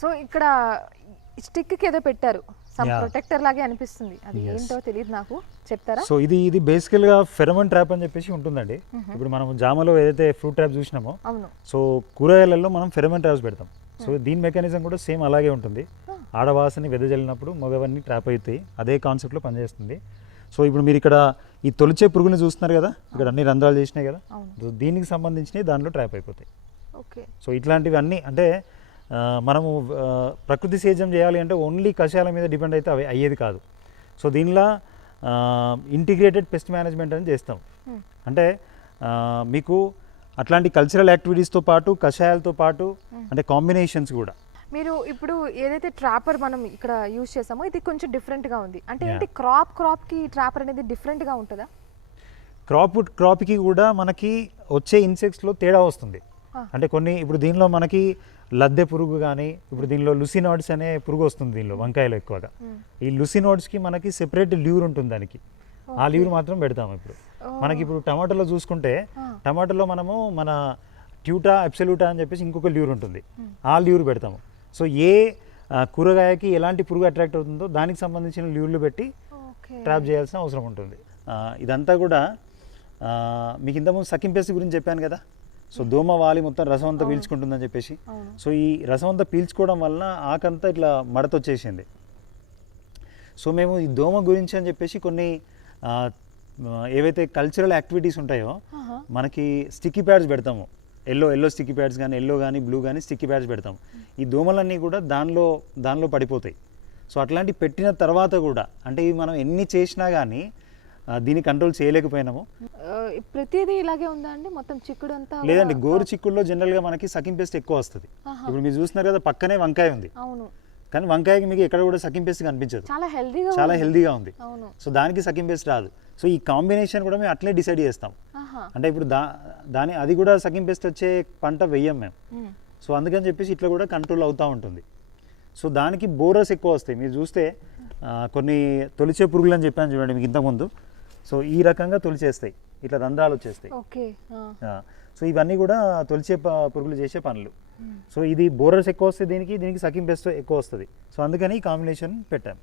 So ఇక్కడ స్టిక్కి ఏదో పెట్టారు. సమ్. ప్రొటెక్టర్ లాగే అనిపిస్తుంది. అది. ఏంటో తెలియదు నాకు. చెప్తారా? సో ఇది ఇది బేసికల్గా ఫెరమన్ ట్రాప్ అని చెప్పేసి ఉంటుందండి. ఇప్పుడు మనం జామలో ఏదైతే ఫ్రూట్ ట్రాప్ చూసినామో అవును. సో కూరగాయలలో మనం ఫెరమన్ ట్రాప్స్ పెడతాం. సో దీని మెకానిజం కూడా సేమ్ అలాగే ఉంటుంది. ఆడవాసని వెదజల్లినప్పుడు మగవన్నీ ట్రాప్ అవుతాయి. అదే కాన్సెప్ట్లో పనిచేస్తుంది. సో ఇప్పుడు మీరు ఇక్కడ ఈ తొలిచే పురుగుని చూస్తున్నారు కదా? ఇక్కడ అన్ని రంధ్రాలు చేసినాయి కదా? దీనికి సంబంధించినవి దాంట్లో ట్రాప్ అయిపోతాయి. ఓకే. సో ఇట్లాంటివి అన్నీ అంటే మనము ప్రకృతి సేద్యం చేయాలి అంటే ఓన్లీ కషాయాల మీద డిపెండ్ అయితే అవి అయ్యేది కాదు సో దీనిలో ఇంటిగ్రేటెడ్ పెస్ట్ మేనేజ్మెంట్ అని చేస్తాం Hmm. అంటే మీకు అట్లాంటి కల్చరల్ యాక్టివిటీస్తో పాటు కషాయాలతో పాటు అంటే కాంబినేషన్స్ కూడా మీరు ఇప్పుడు ఏదైతే ట్రాపర్ మనం ఇక్కడ యూజ్ చేసామో ఇది కొంచెం డిఫరెంట్గా ఉంది అంటే. ఏంటి క్రాప్ క్రాప్కి ట్రాపర్ అనేది డిఫరెంట్గా ఉంటుందా క్రాప్ క్రాప్కి కూడా మనకి వచ్చే ఇన్సెక్ట్స్లో తేడా వస్తుంది. అంటే కొన్ని ఇప్పుడు దీనిలో మనకి లద్దె పురుగు కానీ ఇప్పుడు దీనిలో లుసినాడ్స్ అనే పురుగు వస్తుంది దీనిలో వంకాయలో ఎక్కువగా. ఈ లుసినాడ్స్కి మనకి సెపరేట్ ల్యూర్ ఉంటుంది దానికి ఆ. ల్యూర్ మాత్రం పెడతాం ఇప్పుడు. మనకి ఇప్పుడు టమాటోలో చూసుకుంటే. టమాటోలో మనము మన ట్యూటా అబ్సల్యూటా అని చెప్పేసి ఇంకొక ల్యూర్ ఉంటుంది. ఆ ల్యూర్ పెడతాము సో ఏ కూరగాయకి ఎలాంటి పురుగు అట్రాక్ట్ అవుతుందో దానికి సంబంధించిన ల్యూర్లు పెట్టి ట్రాప్ చేయాల్సిన అవసరం ఉంటుంది ఇదంతా కూడా మీకు ఇంతకుముందు సకింగ్ పెస్ట్ గురించి చెప్పాను కదా సో దోమ వాలి మొత్తం రసం అంతా. పీల్చుకుంటుందని చెప్పేసి. సో ఈ రసం అంతా పీల్చుకోవడం వలన ఆకంతా ఇట్లా మడత వచ్చేసింది సో మేము ఈ దోమ గురించి అని చెప్పేసి కొన్ని ఏవైతే కల్చరల్ యాక్టివిటీస్ ఉంటాయో. మనకి స్టిక్కీ ప్యాడ్స్ పెడతాము. ఎల్లో ఎల్లో స్టిక్కీ ప్యాడ్స్ కానీ ఎల్లో కానీ బ్లూ కానీ స్టిక్కీ ప్యాడ్స్ పెడతాం ఈ దోమలన్నీ కూడా దానిలో దానిలో పడిపోతాయి. సో అట్లాంటి పెట్టిన తర్వాత కూడా అంటే ఇవి మనం ఎన్ని చేసినా కానీ దీన్ని కంట్రోల్ చేయలేకపోయినాము. ప్రతిదీ ఇలాగే ఉందా అండి? మొత్తం చిక్కుడు అంతా లేదండి గోరు చిక్కుల్లో జనరల్గా మనకి సకింగ్ పేస్ట్ ఎక్కువ వస్తుంది. ఇప్పుడు మీరు చూస్తున్నారు కదా పక్కనే వంకాయ ఉంది. అవును. కానీ వంకాయకి మీకు ఎక్కడ కూడా సకింగ్ పేస్ట్ కనిపించదు. చాలా హెల్దీగా చాలా హెల్దీగా ఉంది. అవును. సో దానికి సకింగ్ పేస్ట్ రాదు. సో ఈ కాంబినేషన్ కూడా మేము అట్లే డిసైడ్ చేస్తాం. అంటే ఇప్పుడు దా దాని అది కూడా సకింగ్ పేస్ట్ వచ్చే పంట వెయ్యం మేము. సో అందుకని చెప్పేసి ఇట్లా కూడా కంట్రోల్ అవుతూ ఉంటుంది. సో దానికి బోరస్ ఎక్కువ వస్తాయి. మీరు చూస్తే కొన్ని తొలిచే పురుగులు అని చెప్పాను చూడండి మీకు ఇంతకుముందు. సో ఈ రకంగా తొలిచేస్తాయి. ఇట్లా రంధ్రాలు వచ్చేస్తాయి. సో ఇవన్నీ కూడా తొలిచే పురుగులు చేసే పనులు. సో ఇది బోరస్ ఎక్కువ వస్తాయి దీనికి దీనికి సకింగ్ బెస్ట్ ఎక్కువ వస్తుంది. సో అందుకని ఈ కాంబినేషన్ పెట్టాం